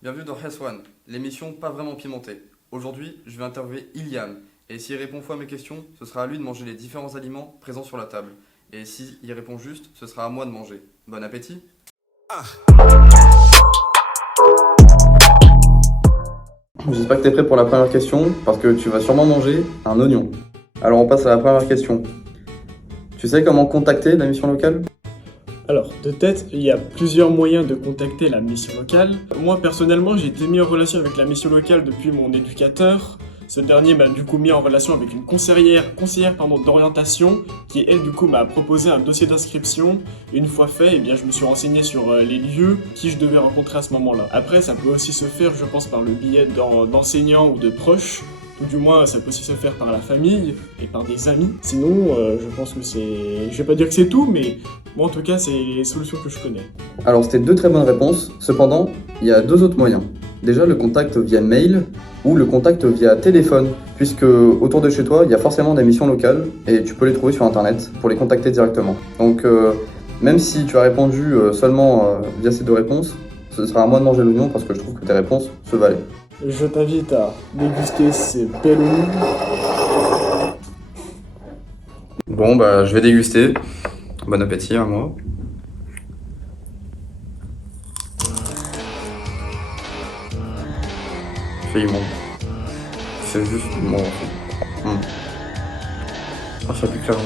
Bienvenue dans Health One, l'émission pas vraiment pimentée. Aujourd'hui, je vais interviewer Iliam. Et s'il répond faux à mes questions, ce sera à lui de manger les différents aliments présents sur la table. Et s'il répond juste, ce sera à moi de manger. Bon appétit! J'espère que tu es prêt pour la première question, parce que tu vas sûrement manger un oignon. Alors on passe à la première question. Tu sais comment contacter la mission locale? Alors, de tête, il y a plusieurs moyens de contacter la mission locale. Moi, personnellement, j'ai été mis en relation avec la mission locale depuis mon éducateur. Ce dernier m'a du coup mis en relation avec une conseillère d'orientation qui, elle, du coup, m'a proposé un dossier d'inscription. Une fois fait, eh bien, je me suis renseigné sur les lieux qui je devais rencontrer à ce moment-là. Après, ça peut aussi se faire, je pense, par le biais d'enseignants ou de proches. Ou du moins, ça peut aussi se faire par la famille et par des amis. Sinon, je pense que c'est... Je vais pas dire que c'est tout, mais moi, en tout cas, c'est les solutions que je connais. Alors c'était deux très bonnes réponses, cependant, il y a deux autres moyens. Déjà le contact via mail ou le contact via téléphone, puisque autour de chez toi, il y a forcément des missions locales et tu peux les trouver sur internet pour les contacter directement. Donc même si tu as répondu seulement via ces deux réponses, ce sera à moi de manger l'oignon parce que je trouve que tes réponses se valaient. Je t'invite à déguster ces belles oignons. Bon bah je vais déguster. Bon appétit à moi. C'est immonde. C'est juste immonde. Ah ça pique la langue.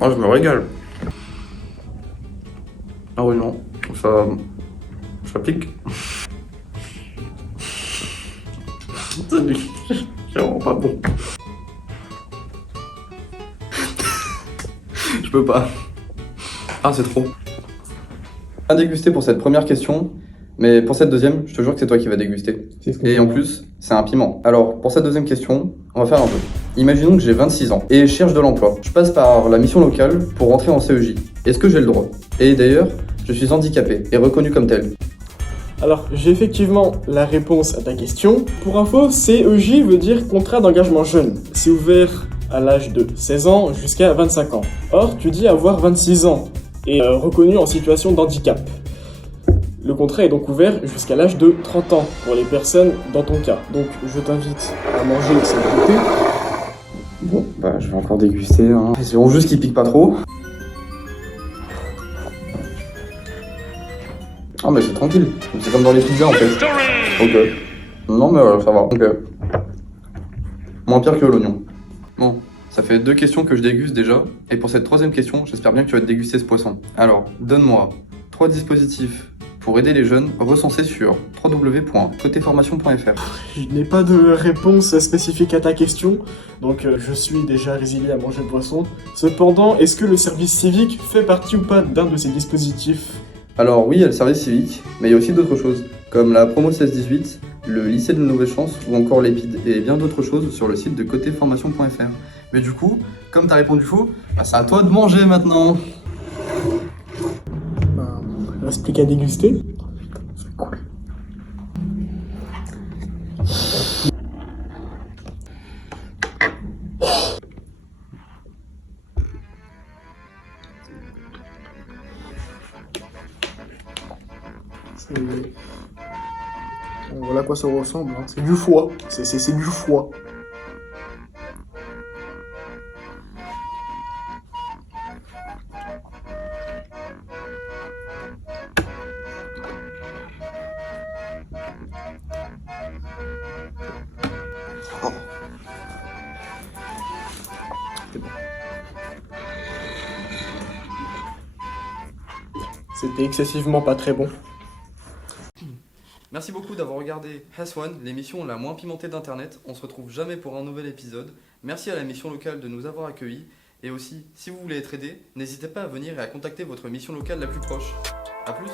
Oh je me régale. Ah oui non, ça pique. C'est vraiment pas bon. Je peux pas. Ah c'est trop. Pas déguster pour cette première question, mais pour cette deuxième, je te jure que c'est toi qui vas déguster. Et en plus, c'est un piment. Alors, pour cette deuxième question, on va faire un jeu. Imaginons que j'ai 26 ans et je cherche de l'emploi. Je passe par la mission locale pour rentrer en CEJ. Est-ce que j'ai le droit? Et d'ailleurs, je suis handicapé et reconnu comme tel. Alors, j'ai effectivement la réponse à ta question. Pour info, CEJ veut dire contrat d'engagement jeune. C'est ouvert à l'âge de 16 ans jusqu'à 25 ans. Or, tu dis avoir 26 ans et reconnu en situation d'handicap. Le contrat est donc ouvert jusqu'à l'âge de 30 ans pour les personnes dans ton cas. Donc, je t'invite à manger cette goûter. Bon, bah je vais encore déguster. Espérons juste qu'il pique pas trop. Ah mais c'est tranquille, c'est comme dans les pizzas en fait. Ok. Non mais ça va, ok. Moins pire que l'oignon. Bon, ça fait deux questions que je déguste déjà. Et pour cette troisième question, j'espère bien que tu vas déguster ce poisson. Alors, donne-moi 3 dispositifs pour aider les jeunes recensés sur www.coteformation.fr. Je n'ai pas de réponse spécifique à ta question, donc je suis déjà résilié à manger le poisson. Cependant, est-ce que le service civique fait partie ou pas d'un de ces dispositifs? Alors oui, il y a le service civique, mais il y a aussi d'autres choses, comme la promo 16-18, le lycée de Nouvelle Chance ou encore l'EPID, et bien d'autres choses sur le site de coteformation.fr. Mais du coup, comme t'as répondu faux, bah c'est à toi de manger maintenant. Il reste plus qu'à déguster. C'est cool. Voilà à quoi ça ressemble, hein. C'est du foie, c'est du foie. Oh. C'est bon. C'était excessivement pas très bon. Merci beaucoup d'avoir regardé Health One, l'émission la moins pimentée d'internet. On se retrouve jamais pour un nouvel épisode. Merci à la mission locale de nous avoir accueillis. Et aussi, si vous voulez être aidé, n'hésitez pas à venir et à contacter votre mission locale la plus proche. A plus!